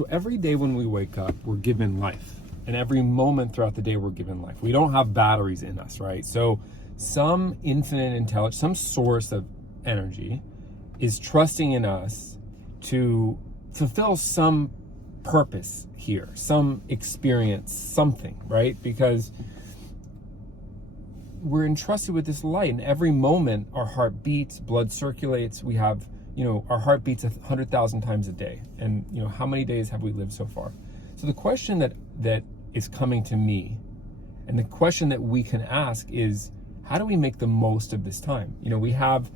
So every day when we wake up, we're given life. And every moment throughout the day, we're given life. We don't have batteries in us, right? So some infinite intelligence, some source of energy is trusting in us to fulfill some purpose here, some experience, something, right? Because we're entrusted with this light, and every moment our heart beats, blood circulates. We have, our heart beats 100,000 times a day. And, how many days have we lived so far? So the question that is coming to me, and the question that we can ask is, how do we make the most of this time? We have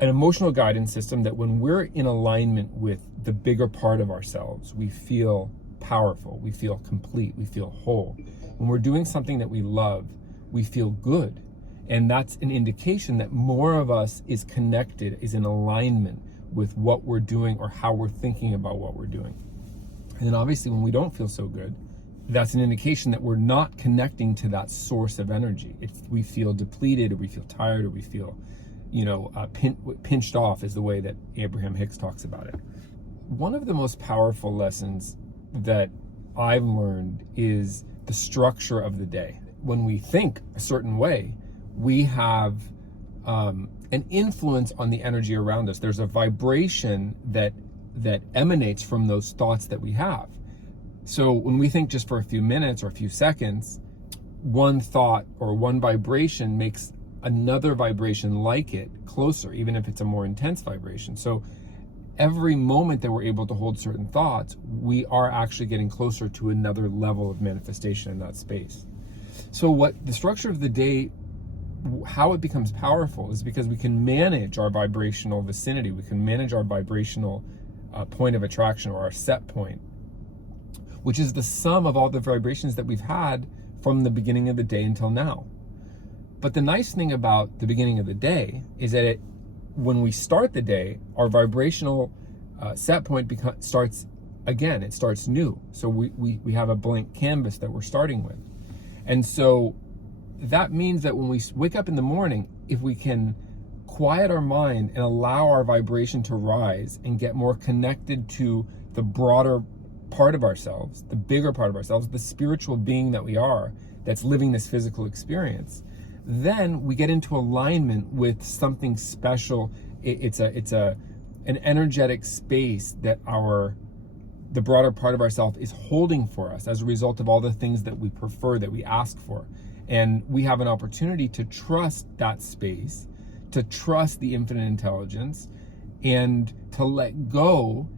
an emotional guidance system that when we're in alignment with the bigger part of ourselves, we feel powerful, we feel complete, we feel whole. When we're doing something that we love, we feel good. And that's an indication that more of us is connected, is in alignment with what we're doing or how we're thinking about what we're doing. And then obviously when we don't feel so good, that's an indication that we're not connecting to that source of energy. If we feel depleted, or we feel tired, or we feel, pinched off, is the way that Abraham Hicks talks about it. One of the most powerful lessons that I've learned is the structure of the day. When we think a certain way, we have an influence on the energy around us. There's a vibration that emanates from those thoughts that we have. So when we think just for a few minutes or a few seconds, one thought or one vibration makes another vibration like it closer, even if it's a more intense vibration. So every moment that we're able to hold certain thoughts, we are actually getting closer to another level of manifestation in that space. So what the structure of the day, how it becomes powerful is because we can manage our vibrational vicinity. We can manage our vibrational point of attraction, or our set point, which is the sum of all the vibrations that we've had from the beginning of the day until now. But the nice thing about the beginning of the day is that when we start the day, our vibrational set point starts again. It starts new. So we have a blank canvas that we're starting with. And so that means that when we wake up in the morning, if we can quiet our mind and allow our vibration to rise and get more connected to the broader part of ourselves, the bigger part of ourselves, the spiritual being that we are, that's living this physical experience, then we get into alignment with something special. It's an energetic space that the broader part of ourselves is holding for us as a result of all the things that we prefer, that we ask for. And we have an opportunity to trust that space, to trust the infinite intelligence, and to let go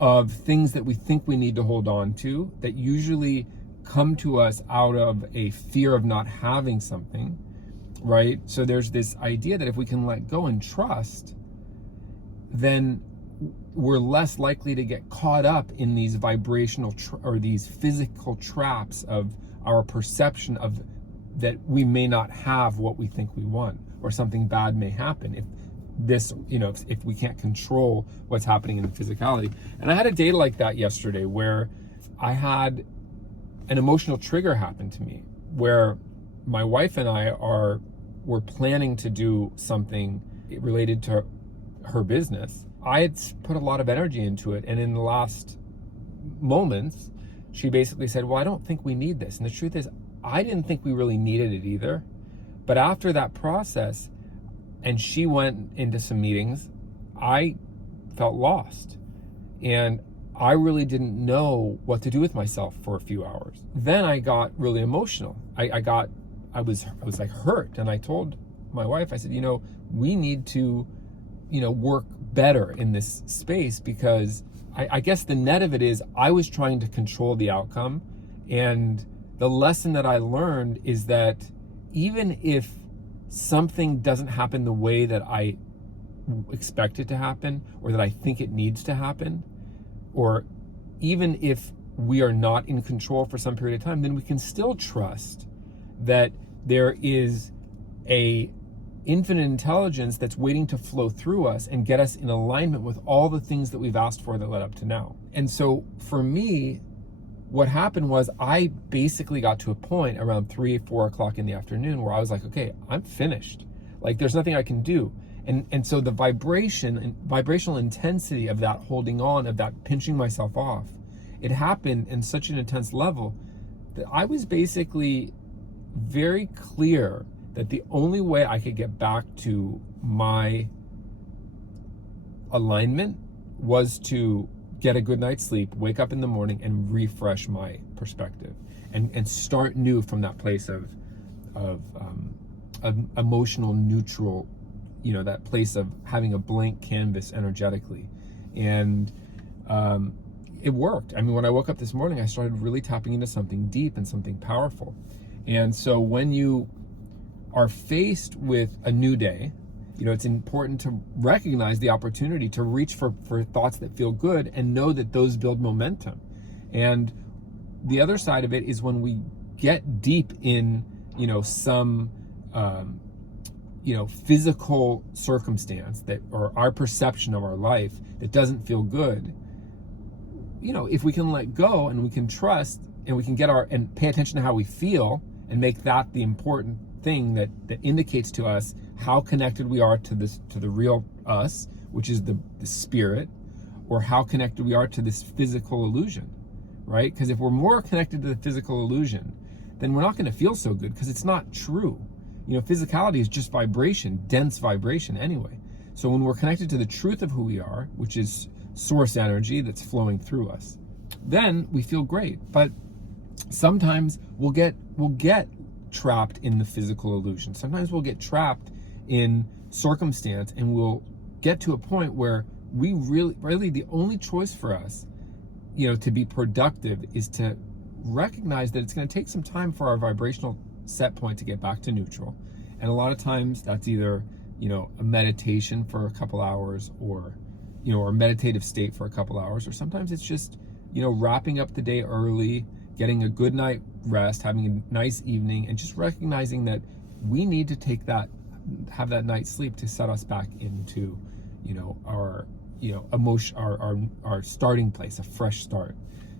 of things that we think we need to hold on to, that usually come to us out of a fear of not having something, right? So there's this idea that if we can let go and trust, then we're less likely to get caught up in these vibrational or these physical traps of our perception of that we may not have what we think we want, or something bad may happen if we can't control what's happening in the physicality. And I had a day like that yesterday where I had an emotional trigger happen to me, where my wife and I were planning to do something related to her business. I had put a lot of energy into it, and in the last moments, she basically said, well, I don't think we need this. And the truth is, I didn't think we really needed it either. But after that process, and she went into some meetings, I felt lost. And I really didn't know what to do with myself for a few hours. Then I got really emotional. I was like hurt. And I told my wife, I said, we need to, work better in this space, because I guess the net of it is I was trying to control the outcome. And the lesson that I learned is that even if something doesn't happen the way that I expect it to happen, or that I think it needs to happen, or even if we are not in control for some period of time, then we can still trust that there is a infinite intelligence that's waiting to flow through us and get us in alignment with all the things that we've asked for that led up to now. And so for me, what happened was I basically got to a point around 3-4 o'clock in the afternoon where I was like, okay, I'm finished. Like, there's nothing I can do. And so the vibration and vibrational intensity of that holding on, of that pinching myself off, it happened in such an intense level that I was basically very clear that the only way I could get back to my alignment was to get a good night's sleep, wake up in the morning, and refresh my perspective, and start new from that place of emotional neutral, that place of having a blank canvas energetically. And it worked. I mean, when I woke up this morning, I started really tapping into something deep and something powerful. And so when you are faced with a new day, it's important to recognize the opportunity to reach for thoughts that feel good and know that those build momentum. And the other side of it is when we get deep in, some, physical circumstance that, or our perception of our life that doesn't feel good, if we can let go and we can trust and we can and pay attention to how we feel and make that the important thing that indicates to us how connected we are to the real us, which is the spirit, or how connected we are to this physical illusion, right? Because if we're more connected to the physical illusion, then we're not going to feel so good because it's not true. Physicality is just vibration, dense vibration anyway. So when we're connected to the truth of who we are, which is source energy that's flowing through us, then we feel great. But sometimes we'll get trapped in the physical illusion. Sometimes we'll get trapped in circumstance, and we'll get to a point where we really the only choice for us, to be productive is to recognize that it's going to take some time for our vibrational set point to get back to neutral. And a lot of times that's either, a meditation for a couple hours, or, or a meditative state for a couple hours, or sometimes it's just, wrapping up the day early, getting a good night rest, having a nice evening, and just recognizing that we need to have that night's sleep to set us back into, our, emotion, our starting place, a fresh start.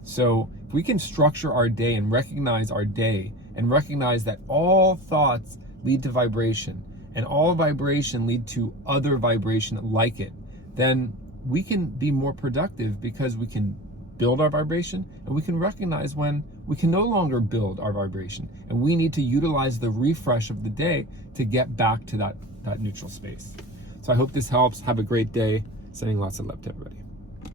So if we can structure our day and recognize our day and recognize that all thoughts lead to vibration and all vibration lead to other vibration like it, then we can be more productive because we can build our vibration, and we can recognize when we can no longer build our vibration, and we need to utilize the refresh of the day to get back to that neutral space. So I hope this helps. Have a great day. Sending lots of love to everybody.